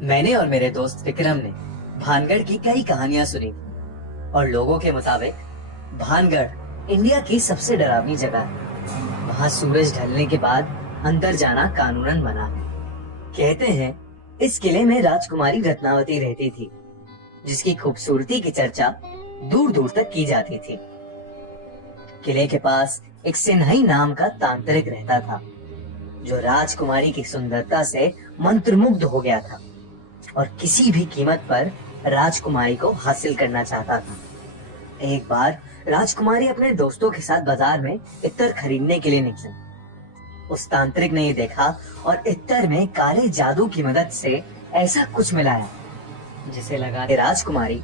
मैंने और मेरे दोस्त विक्रम ने भानगढ़ की कई कहानियां सुनी और लोगों के मुताबिक भानगढ़ इंडिया की सबसे डरावनी जगह है। वहाँ सूरज ढलने के बाद अंदर जाना कानूनन मना है। कहते हैं इस किले में राजकुमारी रत्नावती रहती थी, जिसकी खूबसूरती की चर्चा दूर दूर तक की जाती थी। किले के पास एक सिन्हई नाम का तांत्रिक रहता था, जो राजकुमारी की सुंदरता से मंत्रमुग्ध हो गया था और किसी भी कीमत पर राजकुमारी को हासिल करना चाहता था। एक बार राजकुमारी अपने दोस्तों के साथ बाजार में इत्र खरीदने के लिए निकली। उस तांत्रिक ने ये देखा और इत्र में काले जादू की मदद से ऐसा कुछ मिलाया जिसे लगा कि राजकुमारी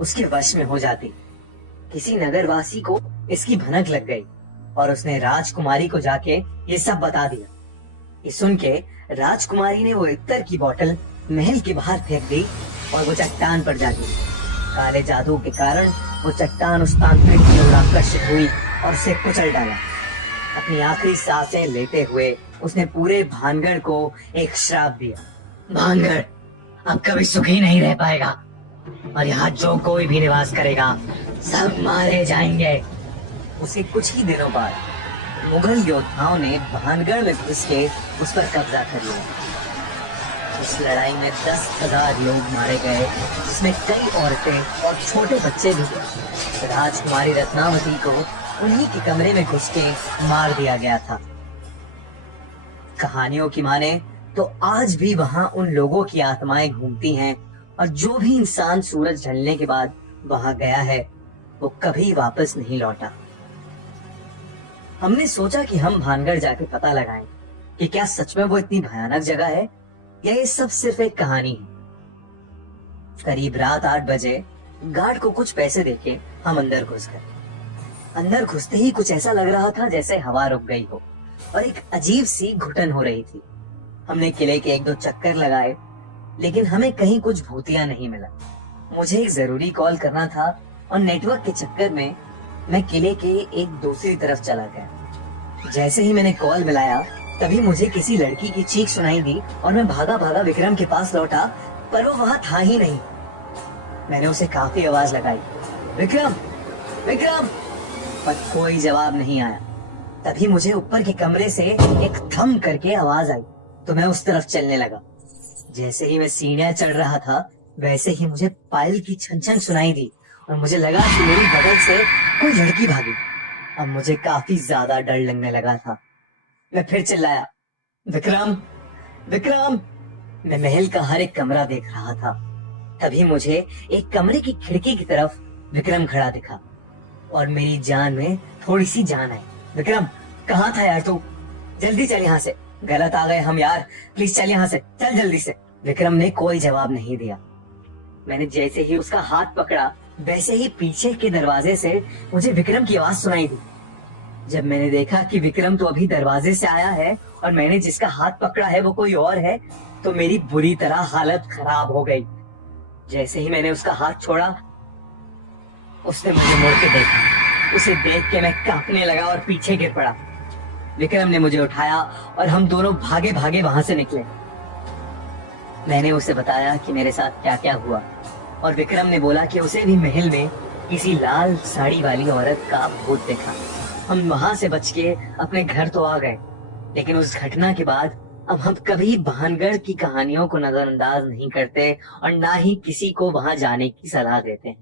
उसके वश में हो जाती। किसी नगरवासी को इसकी भनक लग गई और उसने राजकुमारी को जाके ये सब बता दिया। ये सुन के राजकुमारी ने वो इत्र की बोतल महल के बाहर फेंक दी और वो चट्टान पर जा गिरी। काले जादू के कारण वो चट्टान उस तांत्रिक की ओर आकर्षित हुई और उसे कुचल डाला। अपनी आखिरी सांसें लेते हुए उसने पूरे भानगढ़ को एक श्राप दिया। भानगढ़ अब कभी सुखी नहीं रह पाएगा और यहाँ जो कोई भी निवास करेगा सब मारे जाएंगे। उसे कुछ ही दिनों बाद मुगल योद्धाओं ने भानगढ़ में घुस के उस पर कब्जा कर लिया। इस लड़ाई में 10,000 लोग मारे गए, जिसमें कई औरतें और छोटे बच्चे भी थे। राजकुमारी रत्नावती को उन्हीं के कमरे में घुस के मार दिया गया था। कहानियों की माने तो आज भी वहां उन लोगों की आत्माएं घूमती हैं और जो भी इंसान सूरज ढलने के बाद वहां गया है वो कभी वापस नहीं लौटा। हमने सोचा कि हम भानगढ़ जाके पता लगाएं कि क्या सच में वो इतनी भयानक जगह है या ये सब सिर्फ एक कहानी है। करीब रात 8 बजे गार्ड को कुछ पैसे देके हम अंदर घुस गए। अंदर घुसते ही कुछ ऐसा लग रहा था जैसे हवा रुक गई हो और एक अजीब सी घुटन हो रही थी। हमने किले के 1-2 चक्कर लगाए, लेकिन हमें कहीं कुछ भूतिया नहीं मिला। मुझे एक जरूरी कॉल करना था और नेटवर्क के चक्कर में मैं किले के एक दूसरी तरफ चला गया। जैसे ही मैंने कॉल मिलाया तभी मुझे किसी लड़की की चीख सुनाई दी और मैं भागा भागा विक्रम के पास लौटा, पर वो वहां था ही नहीं। मैंने उसे काफी आवाज लगाई, विक्रम विक्रम, पर कोई जवाब नहीं आया। तभी मुझे ऊपर के कमरे से एक थम करके आवाज आई तो मैं उस तरफ चलने लगा। जैसे ही मैं सीढ़ियां चढ़ रहा था वैसे ही मुझे पायल की छन छन सुनाई दी और मुझे लगा कि मेरी बगल से कोई लड़की भागी। अब मुझे काफी ज्यादा डर लगने लगा था। मैं फिर चिल्लाया, विक्रम विक्रम। मैं महल का हर एक कमरा देख रहा था। तभी मुझे एक कमरे की खिड़की की तरफ विक्रम खड़ा दिखा और मेरी जान में थोड़ी सी जान आई। विक्रम, कहाँ था यार तू? जल्दी चल यहाँ से, गलत आ गए हम यार, प्लीज चल यहाँ से, चल जल्दी से। विक्रम ने कोई जवाब नहीं दिया। मैंने जैसे ही उसका हाथ पकड़ा वैसे ही पीछे के दरवाजे से मुझे विक्रम की आवाज सुनाई दी। जब मैंने देखा कि विक्रम तो अभी दरवाजे से आया है और मैंने जिसका हाथ पकड़ा है वो कोई और है, तो मेरी बुरी तरह हालत खराब हो गई। जैसे ही मैंने उसका हाथ छोड़ा उसने मुझे मुड़ के देखा। उसे देख के मैं कांपने लगा और पीछे गिर पड़ा। विक्रम ने मुझे उठाया और हम दोनों भागे भागे वहां से निकले। मैंने उसे बताया कि मेरे साथ क्या क्या हुआ और विक्रम ने बोला कि उसे भी महल में किसी लाल साड़ी वाली औरत का भूत देखा। हम वहां से बच के अपने घर तो आ गए, लेकिन उस घटना के बाद अब हम कभी भानगढ़ की कहानियों को नजरअंदाज नहीं करते और ना ही किसी को वहां जाने की सलाह देते हैं।